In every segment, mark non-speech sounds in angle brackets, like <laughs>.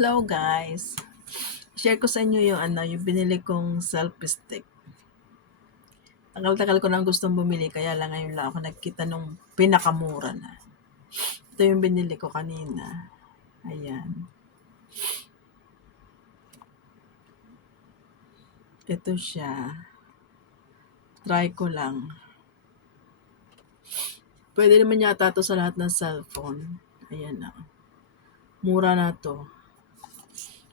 Hello guys. Share ko sa inyo yung ano, yung binili kong selfie stick. Tagal-tagal ko nang gustong bumili kaya lang ngayon lang ako nagkita nung pinakamura na. Ito yung binili ko kanina. Ayan. Ito siya. Try ko lang. Pwede naman yata to sa lahat ng cellphone. Ayan na. Mura na to.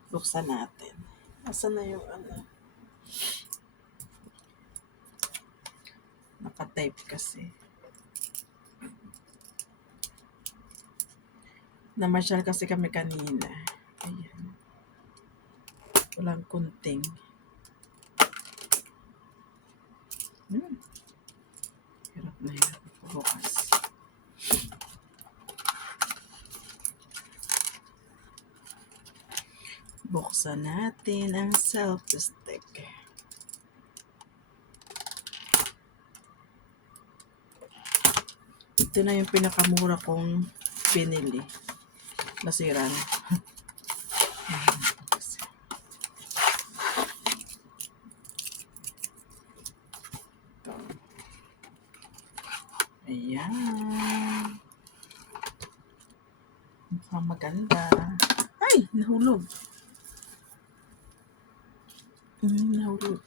Buksan natin. Asan na yung ano? Naka-type kasi. Namasyal kasi kami kanina. Ayan. Walang kunting. Hmm. Buksan natin ang selfie stick. Ito na yung pinakamura kong binili. Nasira na. Ayan. Mukhang maganda. Ay! Nahulog. Mm, nahulog.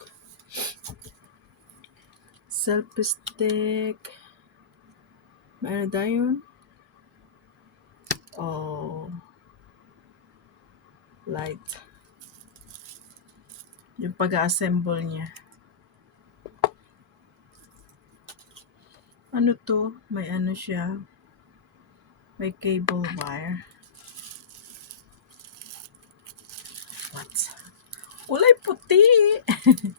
Selfie stick. Daw yun? Oh. Light. Yung pag-assemble niya. Ano to? May ano siya. May cable wire. What? Kulay puti! <laughs>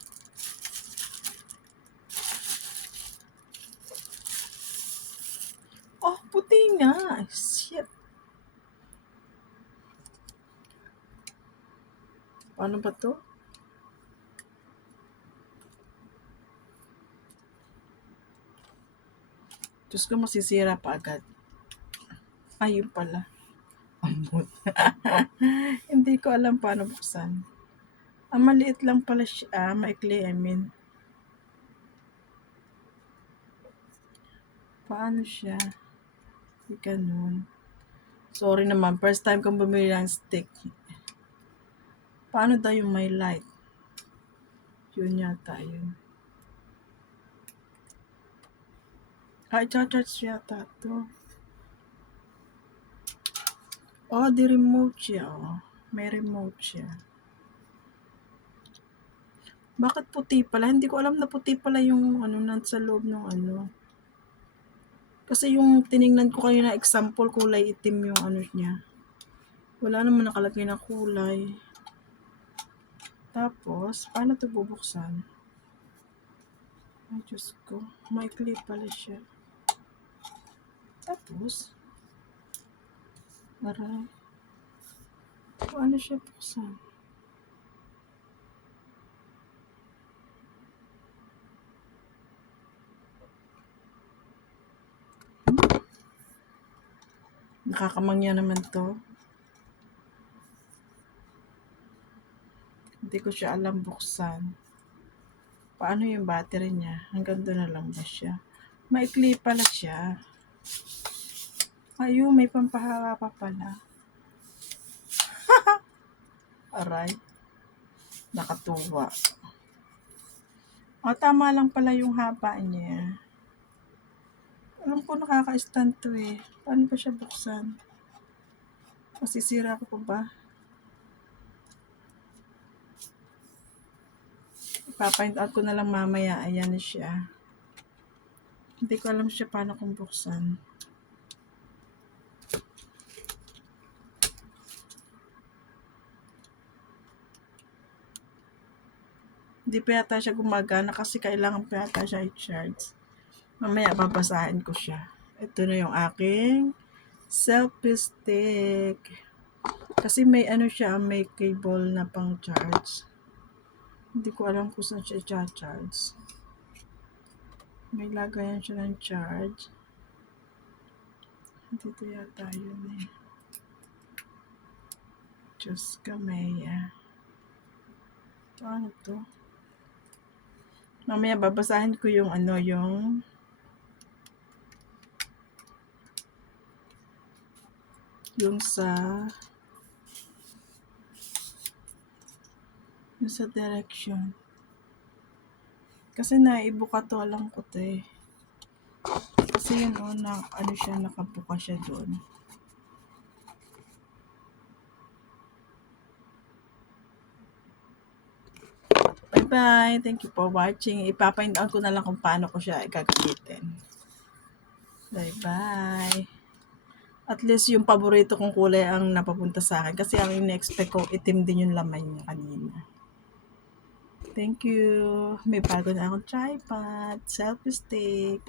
oh, puti nga. Shit. Paano ba to? Diyos ko masisira pa agad. Ayun pala. <laughs> Ambot. <laughs> Hindi ko alam paano buksan. Ang maliit lang pala siya. Ah, maikli, I mean. Paano siya? Hindi ganun. Sorry naman. First time kong bumili ng stick. Paano daw yung may light? Yun yata yun. Ay, charge yata to. Oh, di remote siya. Oh. May remote siya. Bakit puti pala? Hindi ko alam na puti pala yung ano nasa loob ng ano. Kasi yung tiningnan ko kayo na example, kulay itim yung ano niya. Wala naman nakalagay na kulay. Tapos, paano ito bubuksan? Ay, Diyos ko. May clip pala siya. Tapos, aray. Paano siya buksan? Nakakamangya naman to. Hindi ko siya alam buksan. Paano yung battery niya? Hanggang doon na lang ba siya? Maikli pala siya. Ayun, may pampahawa pa pala. <laughs> Aray. Nakatuwa. O, tama lang pala yung haba niya. Alam ko nakaka-stand to eh. Paano ba siya buksan? Masisira ko pa ba? Ipapind out ko na lang mamaya. Ayan na siya. Hindi ko alam siya paano kung buksan. Hindi pa yata siya gumagana kasi kailangan pa yata siya i-charge. Mamaya babasahin ko siya. Ito na yung aking selfie stick. Kasi may ano siya, may cable na pang charge. Hindi ko alam kung saan siya charge. May lagayan siya ng charge. Dito yata yun eh. Diyos kamaya. Ito, ano to? Mamaya babasahin ko yung ano, yung yung sa yung sa direction. Kasi naibuka to, alam ko to eh. Kasi yun oh, na, ano siya, nakabuka siya doon. Bye-bye. Thank you for watching. Ipapind out ko na lang kung paano ko siya gagamitin. Bye-bye. At least yung paborito kong kulay ang napapunta sa akin. Kasi ang in-expect ko, itim din yung laman niya kanina. Thank you. May bago na akong tripod. Selfie stick.